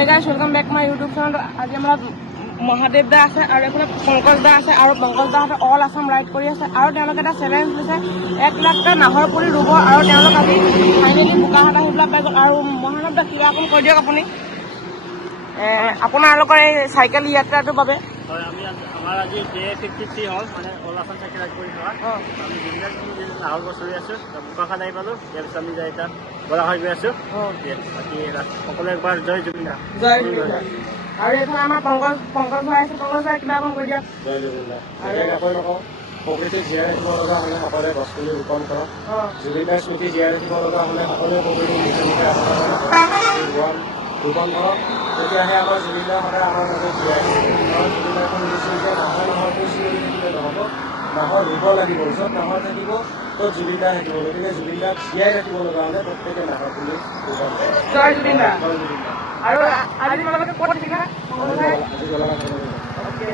Hey guys, welcome back to my YouTube channel. আজি আমৰা মহাদেৱ দা আছে আৰু এফালে পংকজ দা আছে আৰু পংকজ দাহঁতে অল আছাম ৰাইড কৰি আছে আৰু তেওঁলোকে এটা চেলেঞ্জ দিছে 1 লাখটা নাহৰ পুলি ৰুব আৰু তেওঁলোক আজি ফাইনেলি বোকাহাট আহি পেলাই পাই গ'ল আৰু মহাদেৱ দা কিবা অকণ কৈ দিয়ক আপুনি আপোনালোকৰ এই চাইকেল যাত্ৰাটোৰ বাবে হয় আমি আমাৰ আজি ডে 53 হ'ল মানে অল আছাম চাইকেল ৰাইড কৰি থকা আমি যিবিলাক নাহৰ বছৰি আছোঁ বোকাখাট আহি পালোঁ ইয়াৰ পিছত আমি যাই এতিয়া গোলাঘাট গৈ আছোঁ বাকী সকলোৱে একবাৰ জয় জুবিন দা জয় জুবিন দা আৰু এইফালে আমাৰ পংকজ ভাই আছে পংকজ ভাই কিবা অকণ কৈ দিয়ক জয় জুবিন দা আৰু নকওঁ প্ৰকৃতিক জীয়াই ৰাখিব লগা হ'লে সকলোৱে গছপুলি ৰোপণ কৰক জুবিন দাৰ স্মৃতি জীয়াই ৰাখিব লগা হ'লে সকলোৱে প্ৰকৃতিক নিজে নিজে ৰোপণ কৰক তেতিয়াহে আমাৰ জুবিন দা সদায় আমাৰ মাজত জীয়াই থাকিব কাৰণ জুবিন দাখন দিছিল যে নাহৰ কৈছিল থাকিলে নহ'ব নাহৰ ৰুব লাগিব য'ত নাহৰ থাকিব ত'ত জুবিন দা থাকিব গতিকে জুবিন দাক জীয়াই ৰাখিব লগা হ'লে প্ৰত্যেকে নাহৰ পুলি ৰোপণ কৰক জয় জুবিন দা জয় জুবিন দা আৰু আজি তোমালোকে ক'ত থাকিবা আজি গোলাঘাট অ'কে